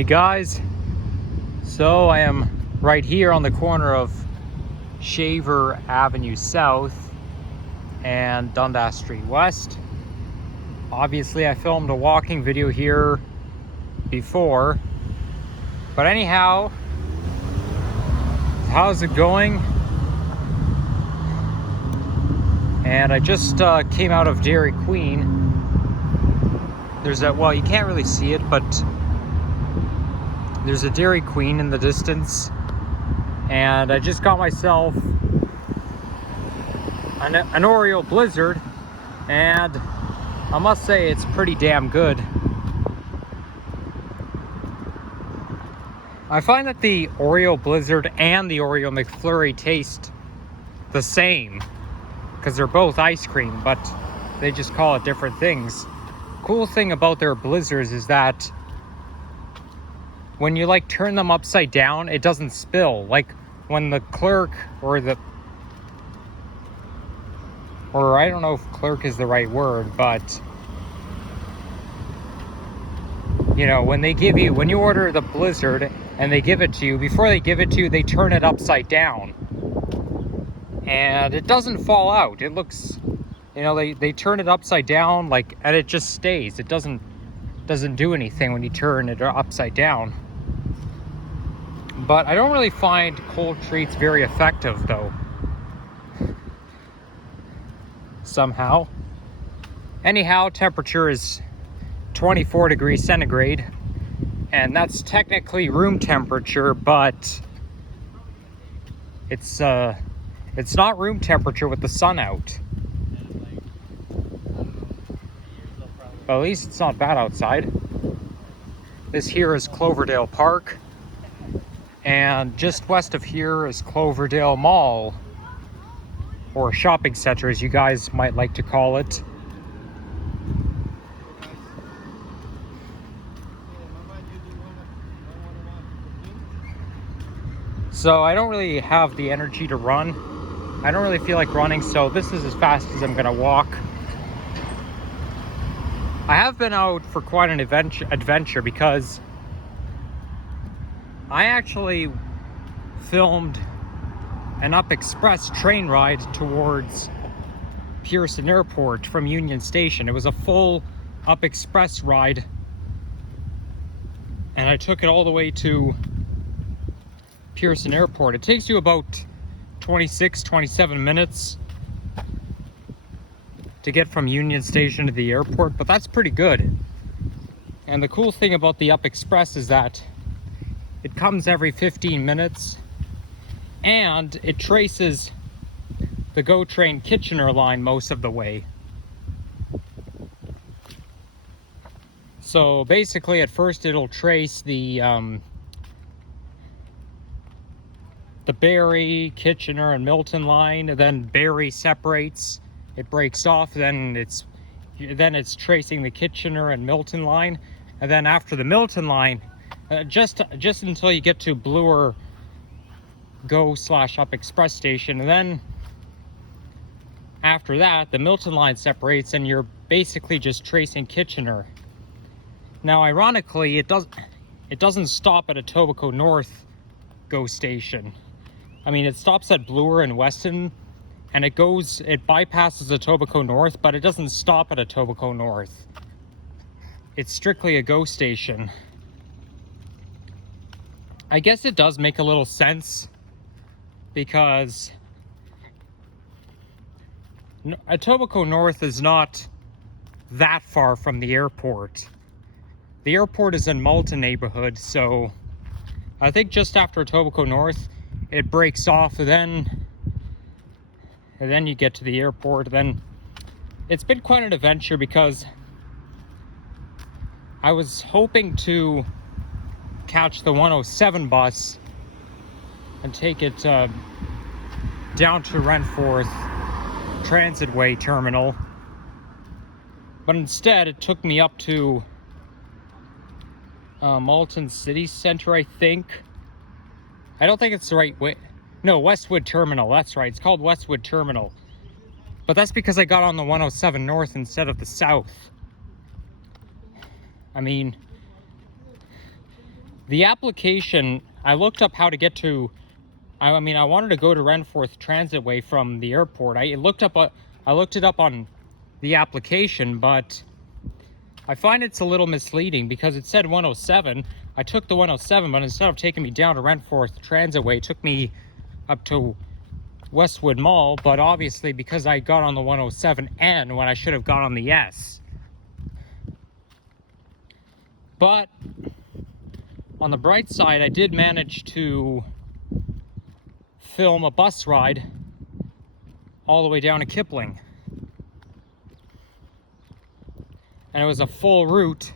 Hey guys, so I am right here on the corner of Shaver Avenue South and Dundas Street West. Obviously I filmed a walking video here before, but anyhow, how's it going? And I just came out of Dairy Queen. There's a, well, you can't really see it, but there's a Dairy Queen in the distance, and I just got myself an Oreo Blizzard, and I must say it's pretty damn good. I find that the Oreo Blizzard and the Oreo McFlurry taste the same because they're both ice cream, but they just call it different things. Cool thing about their Blizzards is that when you like turn them upside down, it doesn't spill. Like when the clerk or I don't know if clerk is the right word, but you know, when you order the Blizzard and they give it to you, before they give it to you, they turn it upside down. And it doesn't fall out. It looks, you know, they turn it upside down, like, and it just stays. It doesn't do anything when you turn it upside down. But I don't really find cold treats very effective, though. Somehow. Anyhow, temperature is 24 degrees centigrade, and that's technically room temperature, but it's not room temperature with the sun out. But at least it's not bad outside. This here is Cloverdale Park, and just west of here is Cloverdale Mall, or shopping center as you guys might like to call it. So I don't really have the energy to run. I don't really feel like running, so this is as fast as I'm gonna walk. I have been out for quite an adventure because I actually filmed an Up Express train ride towards Pearson Airport from Union Station. It was a full Up Express ride, and I took it all the way to Pearson Airport. It takes you about 27 minutes to get from Union Station to the airport, but that's pretty good. And the cool thing about the Up Express is that it comes every 15 minutes, and it traces the GO Train Kitchener line most of the way. So basically, at first it'll trace the Barrie, Kitchener, and Milton line, and then Barrie separates, it breaks off, then it's tracing the Kitchener and Milton line, and then after the Milton line, just until you get to Bloor GO/Up Express station, and then after that the Milton line separates and you're basically just tracing Kitchener. Now ironically, it doesn't stop at Etobicoke North GO station. I mean, it stops at Bloor and Weston, and it bypasses Etobicoke North, but it doesn't stop at Etobicoke North. It's strictly a GO station. I guess it does make a little sense because Etobicoke North is not that far from the airport. The airport is in Malton neighborhood, so I think just after Etobicoke North, it breaks off, and then you get to the airport. Then it's been quite an adventure because I was hoping to catch the 107 bus and take it down to Renforth Transitway Terminal, but instead it took me up to Malton City Center, I think. I don't think it's the right way. No, Westwood Terminal, that's right. It's called Westwood Terminal. But that's because I got on the 107 North instead of the South. I mean, The application, I looked up how to get to, I mean, I wanted to go to Renforth Transitway from the airport. I looked it up on the application, but I find it's a little misleading because it said 107. I took the 107, but instead of taking me down to Renforth Transitway, it took me up to Westwood Mall, but obviously because I got on the 107N when I should have got on the S. But on the bright side, I did manage to film a bus ride all the way down to Kipling. And it was a full route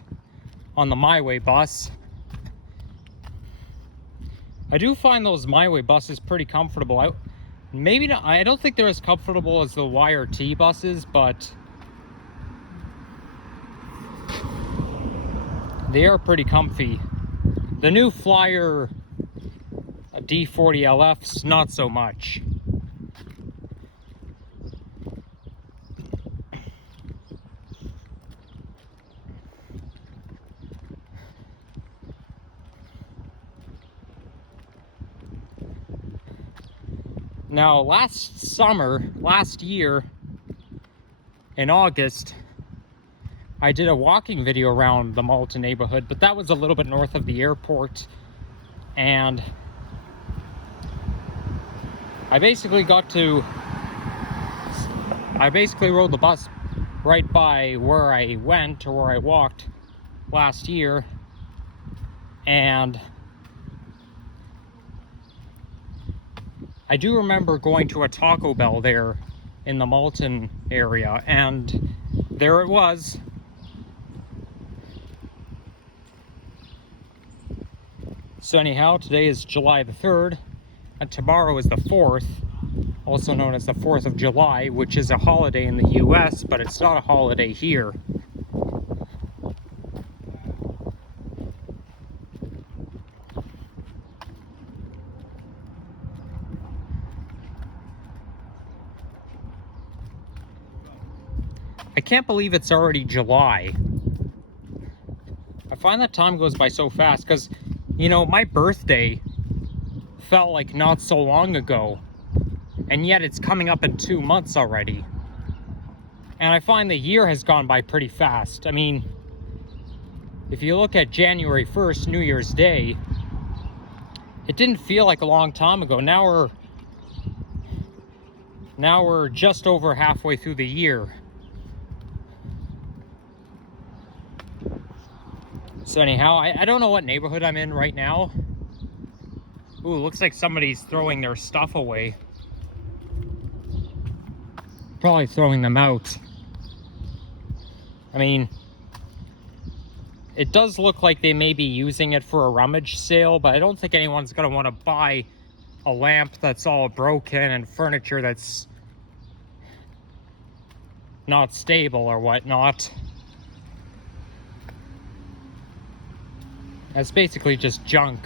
on the My Way bus. I do find those My Way buses pretty comfortable. I don't think they're as comfortable as the YRT buses, but they are pretty comfy. The new Flyer D40LF's not so much. Now, last year, in August, I did a walking video around the Malton neighborhood, but that was a little bit north of the airport, and I basically rode the bus right by where I went, or where I walked last year, and I do remember going to a Taco Bell there in the Malton area, and there it was. So anyhow, today is July the 3rd, and tomorrow is the 4th, also known as the 4th of July, which is a holiday in the US, but it's not a holiday here. I can't believe it's already July. I find that time goes by so fast because, you know, my birthday felt like not so long ago, and yet it's coming up in 2 months already. And I find the year has gone by pretty fast. I mean, if you look at January 1st, New Year's Day, it didn't feel like a long time ago. Now we're just over halfway through the year. So anyhow, I don't know what neighborhood I'm in right now. Ooh, looks like somebody's throwing their stuff away. Probably throwing them out. I mean, it does look like they may be using it for a rummage sale, but I don't think anyone's gonna want to buy a lamp that's all broken and furniture that's not stable or whatnot. That's basically just junk.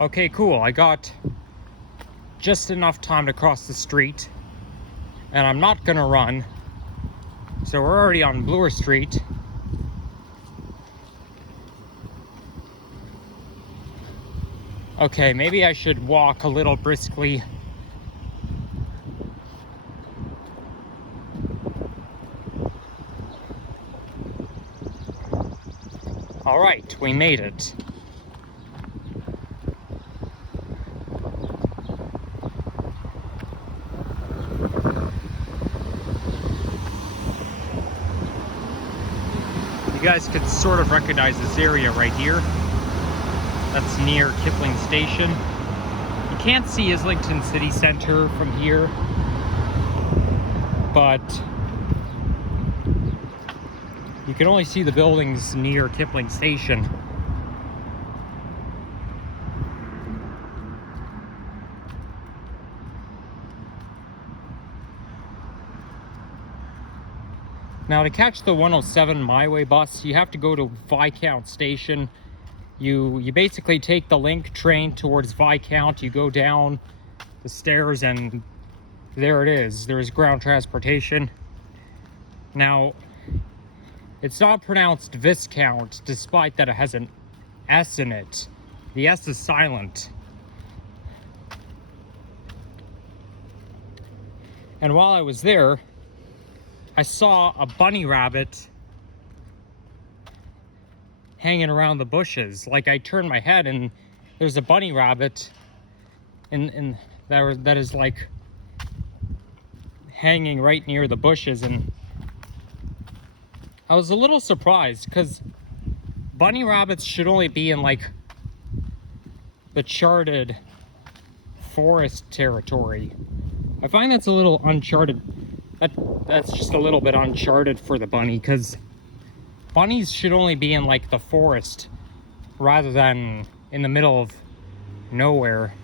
Okay, cool. I got just enough time to cross the street, and I'm not gonna run. So we're already on Bloor Street. Okay, maybe I should walk a little briskly. All right, we made it. You guys could sort of recognize this area right here. That's near Kipling Station. You can't see Islington City Center from here, but you can only see the buildings near Kipling Station. Now, to catch the 107 My Way bus, you have to go to Viscount Station. You basically take the link train towards Viscount, you go down the stairs, and there it is. There's ground transportation. Now, it's not pronounced Viscount, despite that it has an S in it. The S is silent. And while I was there, I saw a bunny rabbit hanging around the bushes. Like, I turned my head and there's a bunny rabbit that is like hanging right near the bushes, and I was a little surprised because bunny rabbits should only be in like the charted forest territory. I find that's a little uncharted. That's just a little bit uncharted for the bunny, because bunnies should only be in like the forest rather than in the middle of nowhere.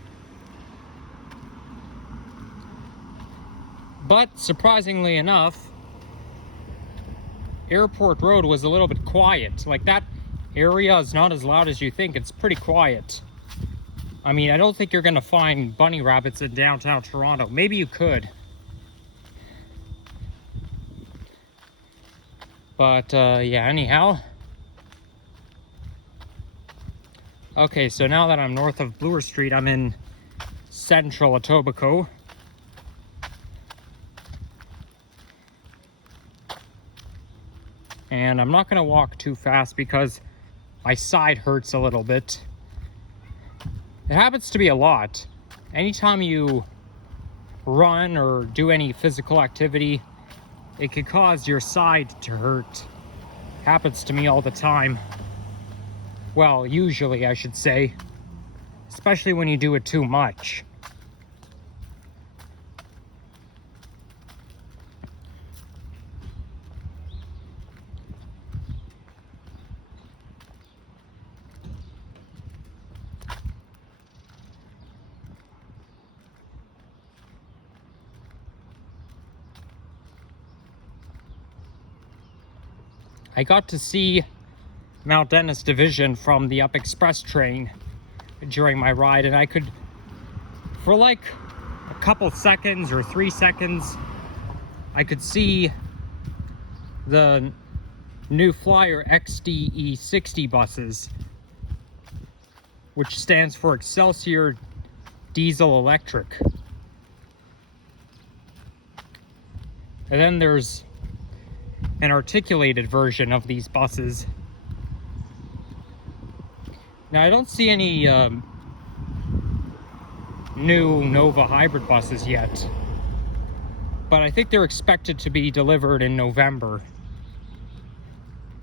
But surprisingly enough, Airport Road was a little bit quiet. Like, that area is not as loud as you think. It's pretty quiet. I mean, I don't think you're gonna find bunny rabbits in downtown Toronto. Maybe you could. But yeah, anyhow. Okay, so now that I'm north of Bloor Street, I'm in central Etobicoke. And I'm not gonna walk too fast because my side hurts a little bit. It happens to be a lot. Anytime you run or do any physical activity, it could cause your side to hurt. Happens to me all the time. Well, usually I should say. Especially when you do it too much. I got to see Mount Dennis Division from the Up Express train during my ride, and I could, for like a couple seconds or 3 seconds, I could see the New Flyer XDE 60 buses, which stands for Excelsior Diesel Electric. And then there's an articulated version of these buses. Now, I don't see any new Nova hybrid buses yet, but I think they're expected to be delivered in November.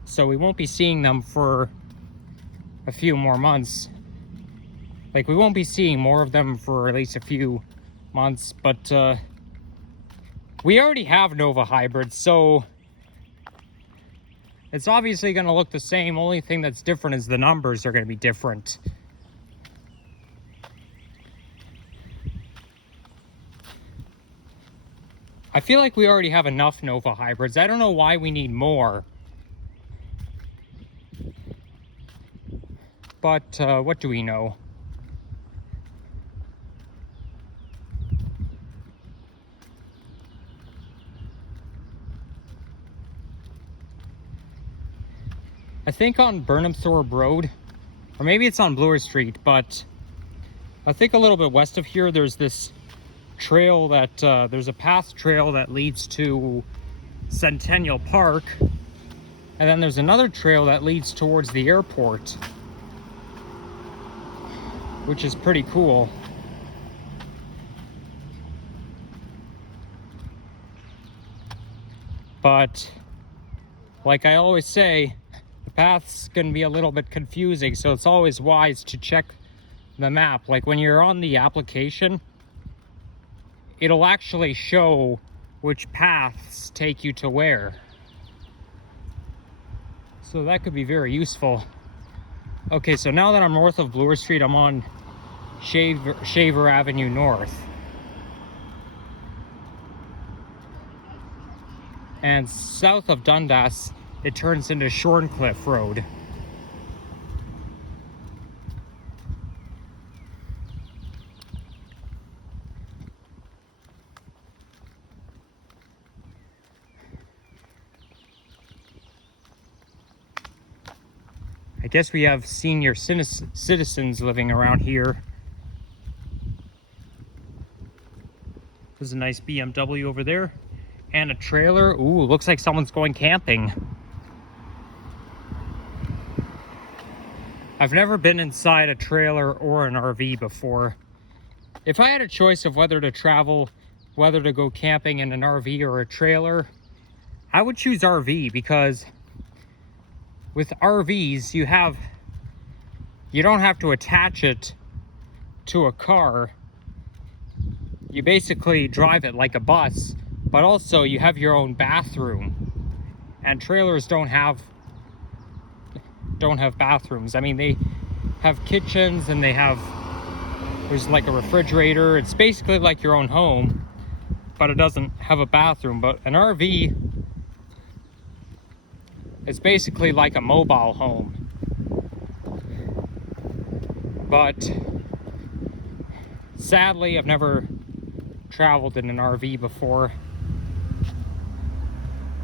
So we won't be seeing them for a few more months. Like, we won't be seeing more of them for at least a few months, but we already have Nova hybrids, so it's obviously going to look the same. Only thing that's different is the numbers are going to be different. I feel like we already have enough Nova hybrids. I don't know why we need more. But what do we know? I think on Burnhamthorpe Road, or maybe it's on Bloor Street, but I think a little bit west of here, there's this trail that, there's a path trail that leads to Centennial Park, and then there's another trail that leads towards the airport, which is pretty cool. But like I always say, the path's gonna be a little bit confusing, so it's always wise to check the map. Like, when you're on the application, it'll actually show which paths take you to where. So that could be very useful. Okay, so now that I'm north of Bloor Street, I'm on Shaver Avenue North. And south of Dundas, it turns into Shorncliffe Road. I guess we have senior citizens living around here. There's a nice BMW over there. And a trailer. Ooh, looks like someone's going camping. I've never been inside a trailer or an RV before. If I had a choice of whether to travel, whether to go camping in an RV or a trailer, I would choose RV, because with RVs, you don't have to attach it to a car. You basically drive it like a bus, but also you have your own bathroom. And trailers don't have bathrooms. I mean, they have kitchens and there's like a refrigerator. It's basically like your own home, but it doesn't have a bathroom. But an RV is basically like a mobile home. But sadly, I've never traveled in an RV before.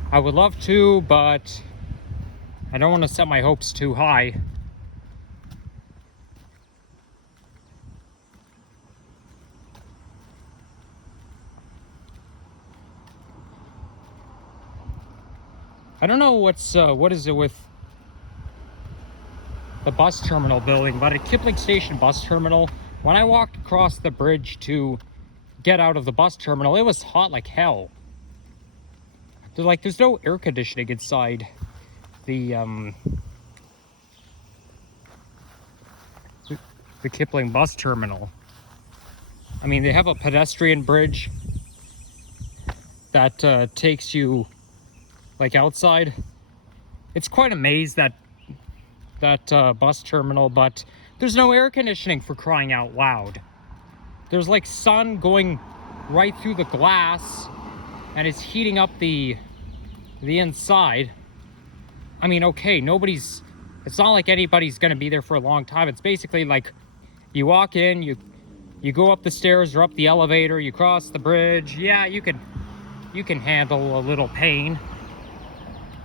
I would love to, but I don't want to set my hopes too high. I don't know what is it with the bus terminal building, but at Kipling Station bus terminal, when I walked across the bridge to get out of the bus terminal, it was hot like hell. There's no air conditioning inside the Kipling bus terminal. I mean, they have a pedestrian bridge that takes you like outside. It's quite a maze, that bus terminal, but there's no air conditioning, for crying out loud. There's like sun going right through the glass, and it's heating up the inside. I mean, okay, it's not like anybody's gonna be there for a long time. It's basically like you walk in, you go up the stairs or up the elevator, you cross the bridge. Yeah, you can handle a little pain.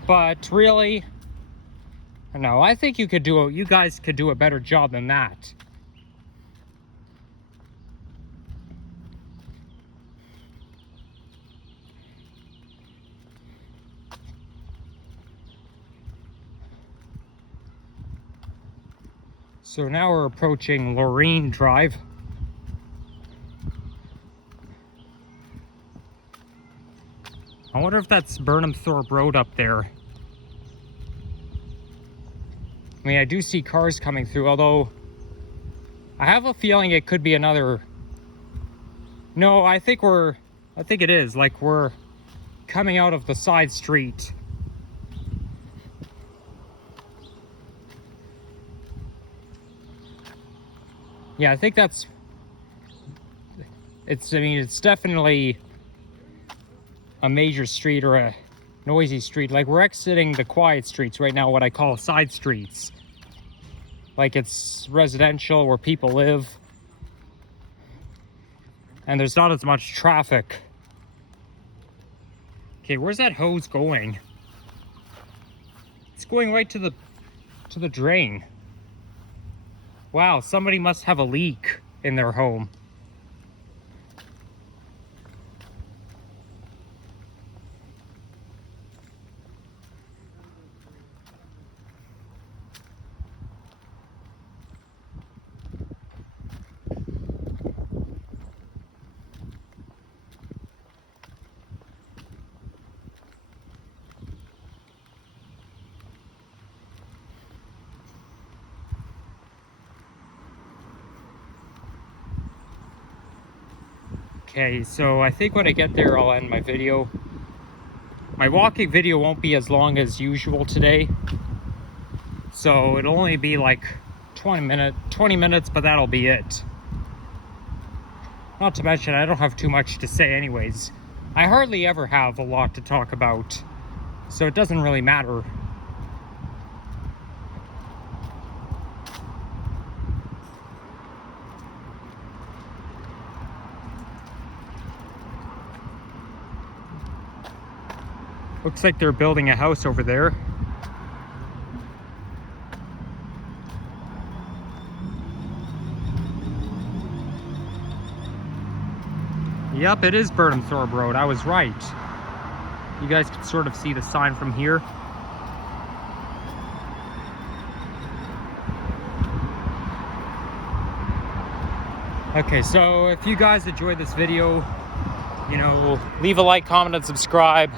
But really, no, I think you guys could do a better job than that. So now we're approaching Lorraine Drive. I wonder if that's Burnham Thorpe Road up there. I mean, I do see cars coming through, although I have a feeling it could be another. No, I think it is. Like, we're coming out of the side street. Yeah, I think it's definitely a major street or a noisy street. Like, we're exiting the quiet streets right now, what I call side streets. Like, it's residential where people live, and there's not as much traffic. Okay, where's that hose going? It's going right to the drain. Wow, somebody must have a leak in their home. Okay, so I think when I get there, I'll end my video. My walking video won't be as long as usual today. So it'll only be like 20 minutes, but that'll be it. Not to mention, I don't have too much to say anyways. I hardly ever have a lot to talk about, so it doesn't really matter. Looks like they're building a house over there. Yep, it is Burnham Thorpe Road. I was right. You guys can sort of see the sign from here. Okay, so if you guys enjoyed this video, you know, leave a like, comment, and subscribe.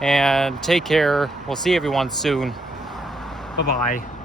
And take care. We'll see everyone soon. Bye-bye.